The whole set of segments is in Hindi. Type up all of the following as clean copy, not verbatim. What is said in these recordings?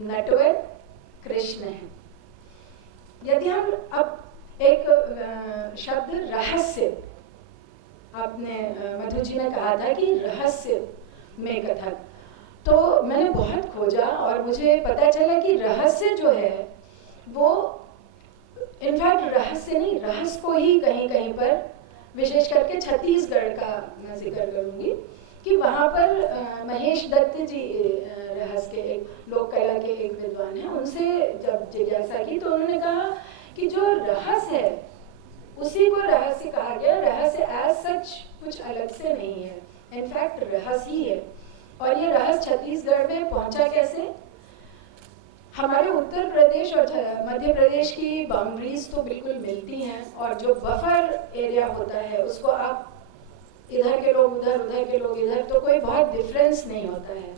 नटवर कृष्ण है। यदि हम अब एक शब्द रहस्य, आपने मधु जी ने कहा था कि रहस्य में कथक, तो मैंने बहुत खोजा और मुझे पता चला कि रहस्य जो है वो इनफैक्ट रहस्य नहीं, रहस्य को ही कहीं कहीं पर, विशेष करके छत्तीसगढ़ का मैं जिक्र करूंगी कि वहाँ पर महेश दत्त जी रहस्य के एक लोक कला के एक विद्वान हैं, उनसे जब जिज्ञासा की तो उन्होंने कहा कि जो रहस्य है उसी को रहस्य कहा गया, रहस्य एज सच कुछ अलग से नहीं है, इनफैक्ट रहस्य ही है। और ये रहस्य छत्तीसगढ़ में पहुंचा कैसे? हमारे उत्तर प्रदेश और मध्य प्रदेश की बाउंड्रीज तो बिल्कुल मिलती हैं, और जो बफर एरिया होता है उसको आप इधर के लोग उधर, उधर के लोग इधर, तो कोई बहुत डिफरेंस नहीं होता है।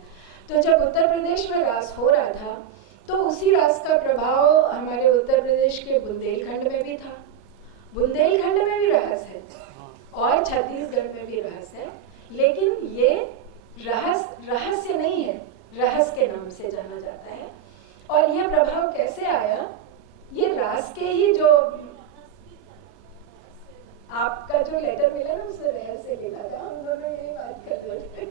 तो जब उत्तर प्रदेश में रास हो रहा था तो उसी रास का प्रभाव हमारे उत्तर प्रदेश के बुंदेलखंड में भी था, बुंदेलखंड में भी रहस्य है और छत्तीसगढ़ में भी रहस्य है, लेकिन ये रहस्य नहीं है, रहस्य के नाम से जाना जाता है। और यह प्रभाव कैसे आया? ये रास के ही जो आपका जो लेटर मिला ना उसमें रहस्य लिखा था, हम दोनों यही बात कर रहे थे।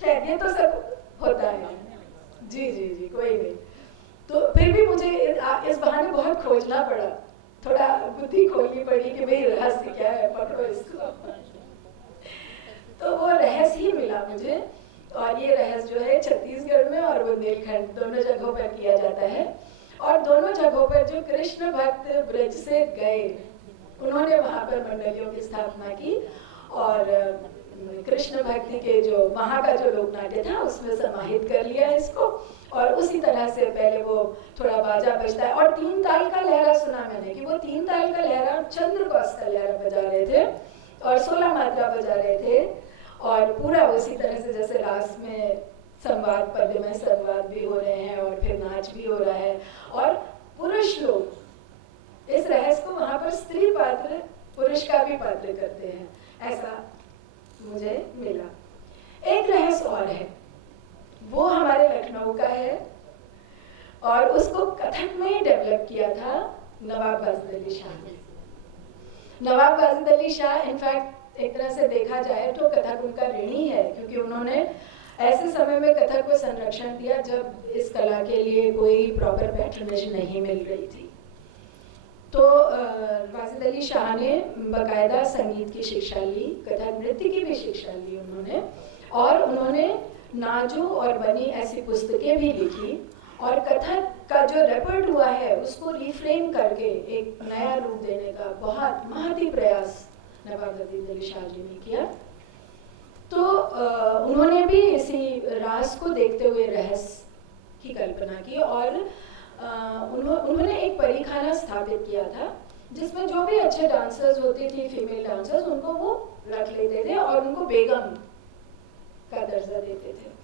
खैर ये तो सब होता है, जी जी जी, कोई नहीं। तो फिर भी मुझे इस बहाने बहुत खोजना पड़ा, थोड़ा बुद्धि खोलनी पड़ी कि भाई रहस्य क्या है, पकड़ो इसको। तो वो रहस्य ही मिला मुझे, और ये रहस्य जो है छत्तीसगढ़ में और बुंदेलखंड दोनों जगहों पर किया जाता है। और दोनों जगहों पर जो कृष्ण भक्त ब्रज से गए उन्होंने वहाँ पर मंडलियों की स्थापना की, और कृष्ण भक्ति के जो वहाँ का जो लोक नाट्य था उसमें समाहित कर लिया इसको। और उसी तरह से पहले वो थोड़ा बाजा बजता है, और 3 ताल का लहरा सुना मैंने कि वो 3 ताल का लहरा चंद्रकौस का लहरा बजा रहे थे और 16 मात्रा बजा रहे थे, और पूरा उसी तरह से जैसे रास में संवाद, पद्य में संवाद भी हो रहे हैं और फिर नाच भी हो रहा है, और पुरुष लोग इस रहस्य को वहाँ पर स्त्री पात्र पुरुष का भी पात्र करते हैं, ऐसा मुझे मिला। एक रहस्य और है, वो हमारे लखनऊ का है और उसको कथक में ही डेवलप किया था नवाब वाजिद अली शाह ने। नवाब वाजिद अली शाह इनफैक्ट एक तरह से देखा जाए तो कथक उनका ऋणी है, क्योंकि उन्होंने ऐसे समय में कथक को संरक्षण दिया जब इस कला के लिए कोई प्रॉपर पैट्रनेज नहीं मिल रही थी। तो वाजिद अली शाह ने बाकायदा संगीत की शिक्षा ली, कथक नृत्य की भी शिक्षा ली उन्होंने, और उन्होंने नाजू और बनी ऐसी पुस्तकें भी लिखी, और कथक का जो रेपर्ट हुआ है उसको रिफ्रेम करके एक नया रूप देने का बहुत महती प्रयास नवाब वाजिद अली शाह जी ने किया। तो उन्होंने भी इसी रास को देखते हुए रहस्य की कल्पना की, और उन्होंने एक परीखाना स्थापित किया था जिसमें जो भी अच्छे डांसर्स होती थी, फीमेल डांसर्स, उनको वो रख लेते थे और उनको बेगम का दर्जा देते थे।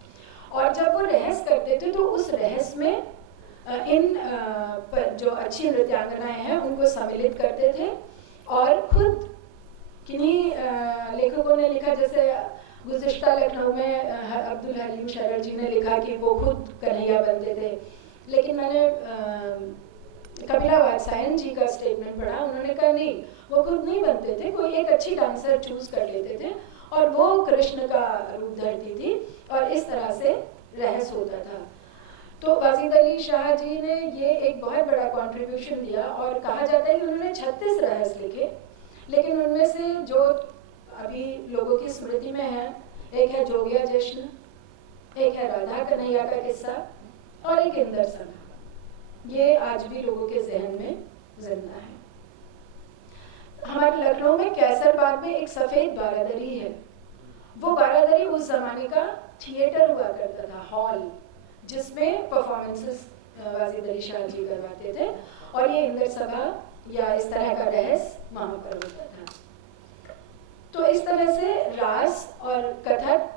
और जब वो रहस्य करते थे तो उस रहस्य में इन जो अच्छी नृत्यांगनाएं हैं उनको सम्मिलित करते थे, और खुद किन्हीं लेखकों ने लिखा, जैसे गुज़िश्ता लखनऊ में अब्दुल हलीम शरर जी ने लिखा कि वो खुद कन्हैया बनते थे, लेकिन मैंने कपिला वात्सायन जी का स्टेटमेंट पढ़ा, उन्होंने कहा नहीं, वो खुद नहीं बनते थे, कोई एक अच्छी डांसर चूज कर लेते थे और वो कृष्ण का रूप धरती थी, और इस तरह से रहस्य होता था। तो वाजिद अली शाह जी ने ये एक बहुत बड़ा कंट्रीब्यूशन दिया, और कहा जाता है कि उन्होंने 36 रहस्य लिखे, लेकिन उनमें से जो अभी लोगों की स्मृति में है, एक है जोगिया जश्न, एक है राधा कन्हैया का किस्सा, और एक इंदर सभा, ये आज भी लोगों के जहन में जिंदा है। हमारे लखनऊ में कैसर बाग में एक सफ़ेद बारादरी है, वो बारादरी उस जमाने का थिएटर हुआ करता था, हॉल, जिसमें परफॉर्मेंसेस वाजिद अली शाह जी करवाते थे, और ये इंदर सभा या इस तरह का रहस्य वहाँ पर होता था। तो इस तरह से रास और कथक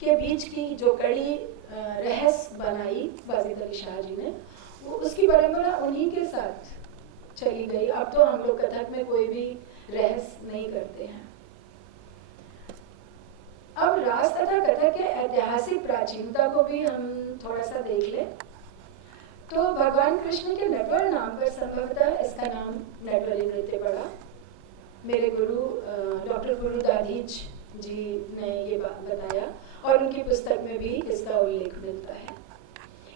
के बीच की जो कड़ी रहस्य बनाई वाजिद अली शाह जी ने, वो उसकी परंपरा उन्हीं के साथ चली गई। अब तो हम लोग कथक में कोई भी रहस्य नहीं करते हैं। अब रास तथा कथक के ऐतिहासिक प्राचीनता को भी हम थोड़ा सा देख लें तो भगवान कृष्ण के नटवर नाम पर संभवतः इसका नाम नटवरी नृत्य पड़ा। मेरे गुरु डॉक्टर गुरु दाधीच जी ने ये बात बताया और उनकी पुस्तक में भी इसका उल्लेख मिलता है।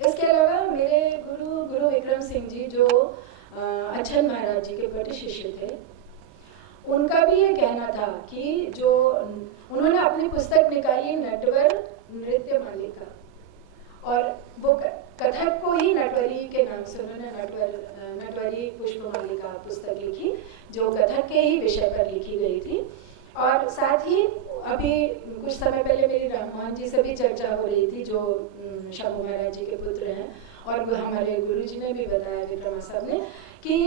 इसके अलावा मेरे गुरु विक्रम सिंह जी जो अच्छन महाराज जी के बड़े शिष्य थे, उनका भी ये कहना था कि जो उन्होंने अपनी पुस्तक निकाली नटवर नृत्य मालिका, और वो कथक को ही नटवरी के नाम से उन्होंने नटवरी पुष्प मालिका पुस्तक लिखी जो कथक के ही विषय पर लिखी गई थी। और साथ ही अभी कुछ समय पहले मेरी राममोहन जी से भी चर्चा हो रही थी जो शंभू महाराज जी के पुत्र हैं, और वो हमारे गुरु जी ने भी बताया विक्रमा साहब ने कि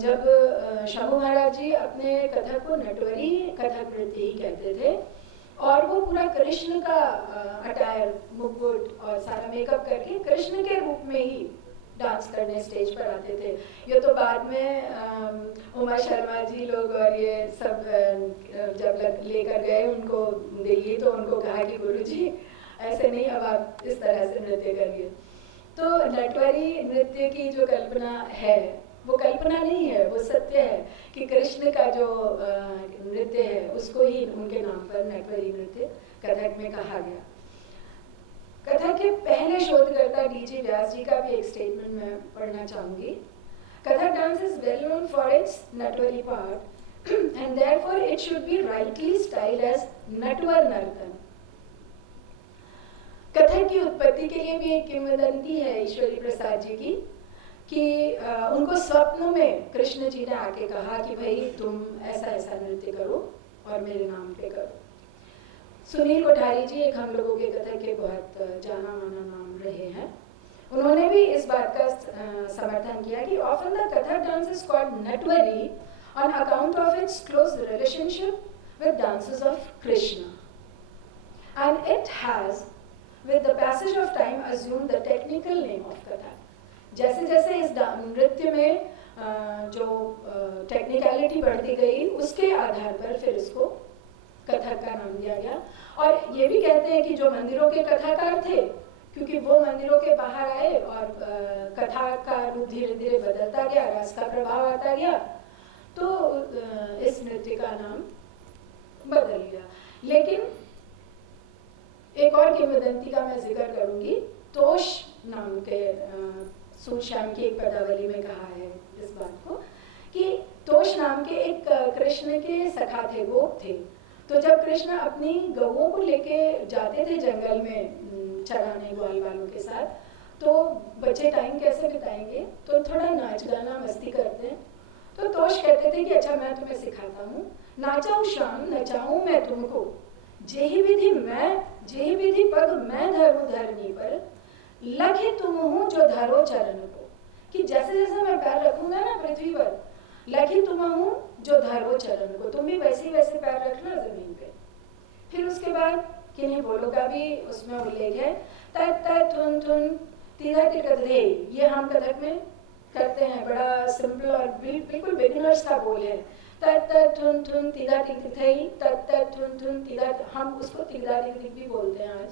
जब शंभू महाराज जी अपने कथक को नटवरी कथक नृत्य ही कहते थे और वो पूरा कृष्ण का अटायर मुकुट और सारा मेकअप करके कृष्ण के रूप में ही डांस करने स्टेज पर आते थे। ये तो बाद में उमा शर्मा जी लोग और ये सब जब लेकर गए उनको दिल्ली तो उनको कहा कि गुरुजी ऐसे नहीं, अब आप इस तरह से नृत्य करिए। तो नटवरी नृत्य की जो कल्पना है वो कल्पना नहीं है, वो सत्य है कि कृष्ण का जो नृत्य है उसको ही उनके नाम पर नटवरी नृत्य कथक में कहा गया। कथक के पहले शोधकर्ता डीजी व्यास जी का भी एक स्टेटमेंट मैं पढ़ना चाहूंगी। Kathak dance is well known for its Natwari part and therefore it should be rightly styled as Natwar Nartan. Kathak की उत्पत्ति के लिए भी एक किंवदंती है ईश्वरी प्रसाद जी की कि उनको स्वप्न में कृष्ण जी ने आके कहा कि भाई तुम ऐसा ऐसा नृत्य करो और मेरे नाम पे करो। सुनील कोठारी जी एक हम लोगों के कथक के बहुत जाना माना नाम रहे हैं, उन्होंने भी इस बात का समर्थन किया कि often the Kathak dance is called Natwari on account of its close relationship with dances of Krishna and it has with the passage of time assumed the technical name of Kathak. जैसे जैसे इस नृत्य में जो टेक्निकलिटी बढ़ती गई उसके आधार पर फिर इसको कथक का नाम दिया गया। और ये भी कहते हैं कि जो मंदिरों के कथाकार थे, क्योंकि वो मंदिरों के बाहर आए और कथा का रूप धीरे धीरे बदलता गया, रस का प्रभाव आता गया, तो इस नृत्य का नाम बदल गया। लेकिन एक और किंवदंती का मैं जिक्र करूंगी। तोष नाम के सूर्यश्याम की एक पदावली में कहा है इस बात को कि तोष नाम के एक कृष्ण के सखा थे, गोप थे। तो जब कृष्ण अपनी गौओं को लेके जाते थे जंगल में चराने ग्वाल वालों के साथ, तो बच्चे टाइम कैसे बिताएंगे, तो थोड़ा नाच गाना मस्ती करते हैं। तो तोष कहते थे कि अच्छा मैं तुम्हें सिखाता हूँ, नाचाऊं श्याम नचाऊं मैं तुमको, जेहि विधि पग मैं धरूं धरनी पर, लखे तुम हूँ जो धरो चरण को। कि जैसे जैसे मैं पैर रखूंगा ना पृथ्वी पर, लखे तुम हूँ जो धरो चरण को, तुम भी वैसे वैसे पैर रखना जमीन पे। फिर उसके बाद किन्हीं बोलों का भी उसमें उल्लेख है, तत थुन थुन तीधा तिकधे, ये हम कथक में करते हैं, बड़ा सिंपल और बिल्कुल बिगिनर्स का बोल है। तत थुन थुन तीधा टिक थई, तत थुन थुन तीधा, हम उसको तीधा टिक भी बोलते हैं आज।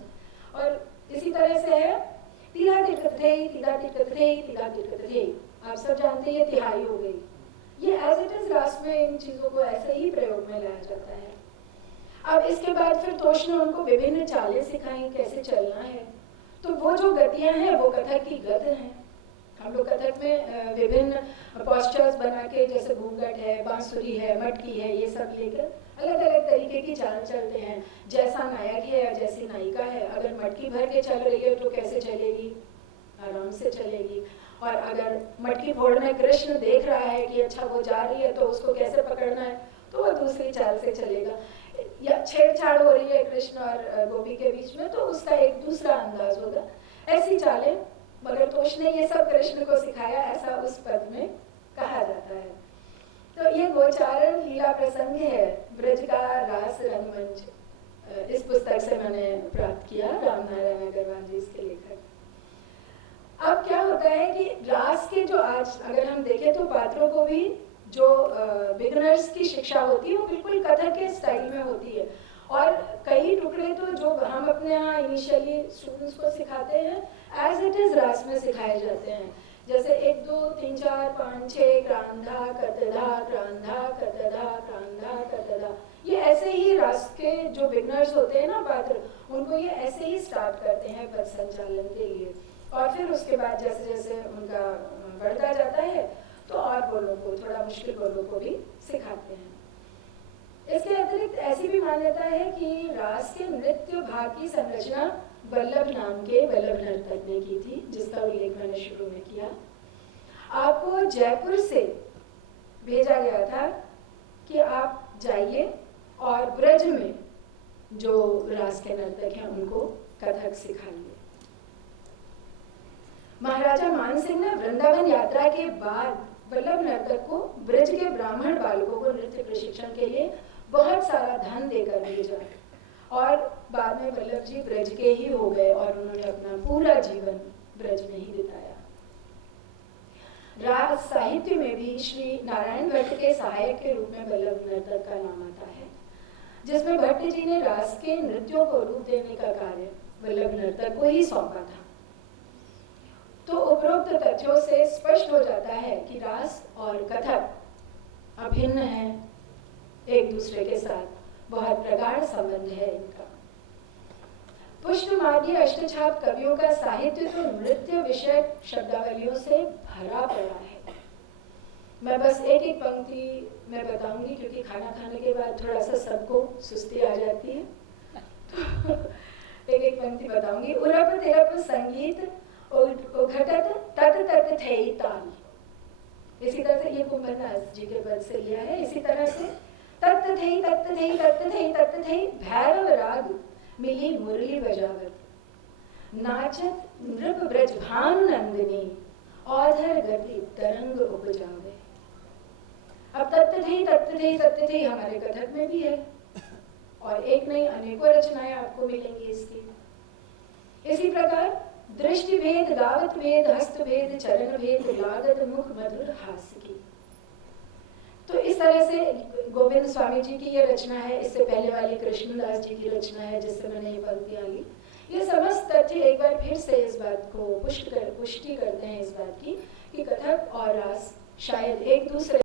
और इसी तरह से है तीधा टिक थई, तीधा टिक थई, तीधा टिक थई। आप सब जानते हैं ये तिहाई हो गई। ये एज इट इज रास में इन चीजों को ऐसे ही प्रयोग में लाया जाता है। अब इसके बाद फिर तोष ने उनको विभिन्न चालें सिखाई कैसे चलना है। तो वो जो गतियां हैं वो कथक की गत हैं। हम लोग कथक में विभिन्न पोस्चर्स बना के, जैसे घूंघट है, बांसुरी है, मटकी है, ये सब लेकर अलग अलग तरीके की चाल चलते हैं। जैसा नायक है या जैसी नायिका है, अगर मटकी भर के चल रही है तो कैसे चलेगी, आराम से चलेगी। और अगर मटकी फोड़ में कृष्ण देख रहा है कि अच्छा वो जा रही है तो उसको कैसे पकड़ना है, तो वो दूसरी चाल से चलेगा। या छेड़छाड़ हो रही है कृष्ण और गोपी के बीच में, तो उसका एक दूसरा अंदाज होगा। ऐसी चालें मगर तोष ने ये सब कृष्ण को सिखाया, ऐसा उस पद में कहा जाता है। तो ये गोचारण लीला प्रसंग है ब्रज का रास रंगमंच, इस पुस्तक से मैंने प्राप्त किया, रामनारायण अग्रवाल जी इसके लेखक। अब क्या होता है कि रास के जो आज अगर हम देखें तो पात्रों को भी जो बिगनर्स की शिक्षा होती है वो बिल्कुल कथक के स्टाइल में होती है। और कई टुकड़े तो जो हम अपने यहाँ इनिशियली स्टूडेंट्स को सिखाते हैं एज इट इज रास में सिखाए जाते हैं, जैसे 1 2 3 4 5 6 क्रांधा कतधा क्रांधा कतधा क्रांधा कतधा, ये ऐसे ही रास के जो बिगनर्स होते हैं ना पात्र, उनको ये ऐसे ही स्टार्ट करते हैं पद संचालन के लिए, और फिर उसके बाद जैसे जैसे उनका बढ़ता जाता है तो और बोलों को, थोड़ा मुश्किल बोलों को भी सिखाते हैं। इसके अतिरिक्त ऐसी भी मान्यता है कि रास के नृत्य भाग की संरचना वल्लभ नाम के वल्लभ नर्तक ने की थी, जिसका उल्लेख मैंने शुरू में किया। आपको जयपुर से भेजा गया था कि आप जाइए और ब्रज में जो रास के नर्तक हैं उनको कथक सिखाइए। महाराजा मान सिंह ने वृंदावन यात्रा के बाद वल्लभ नर्तक को ब्रज के ब्राह्मण बालकों को नृत्य प्रशिक्षण के लिए बहुत सारा धन देकर भेजा, और बाद में वल्लभ जी ब्रज के ही हो गए और उन्होंने अपना पूरा जीवन ब्रज में ही बिताया। रास साहित्य में भी श्री नारायण भट्ट के सहायक के रूप में वल्लभ नर्तक का नाम आता है, जिसमें भट्ट जी ने रास के नृत्यों को रूप देने का कार्य वल्लभ नर्तक को ही सौंपा था। तो उपरोक्त तथ्यों से स्पष्ट हो जाता है कि रास और कथक अभिन्न हैं, एक दूसरे के साथ बहुत प्रगाढ़ संबंध है इनका। पुष्पमार्गीय अष्टछाप कवियों का साहित्य तो नृत्य विषय शब्दावलियों से भरा पड़ा है। मैं बस एक एक पंक्ति में बताऊंगी, क्योंकि खाना खाने के बाद थोड़ा सा सबको सुस्ती आ जाती है, तो एक एक पंक्ति बताऊंगी। उरप तिरप संगीत उघटत तत तत थेई ताल, इसी तरह से ये कुंभरनाथ जी के पद से लिया है। इसी तरह से तत्त थेई तत्त थेई तत्त थेई तत्त थेई भैरव राग मिली मुरली बजावत, नाचत नृप ब्रज भानु नंदिनी औधर गति तरंग उपजावे। अब तत्त थेई हमारे कथक में भी है, और एक नहीं अनेकों रचनाएं आपको मिलेंगी इसकी। इसी प्रकार दृष्टि भेद गावत भेद हस्त भेद चरण भेद लागत मुख मधुर हास्य की। तो इस तरह से गोविंद स्वामी जी की ये रचना है, इससे पहले वाली कृष्णदास जी की रचना है जिससे मैंने ये पंक्तियां ली। ये समस्त तथ्य एक बार फिर से इस बात को पुष्टि करते हैं इस बात की कि कथक और रास शायद एक दूसरे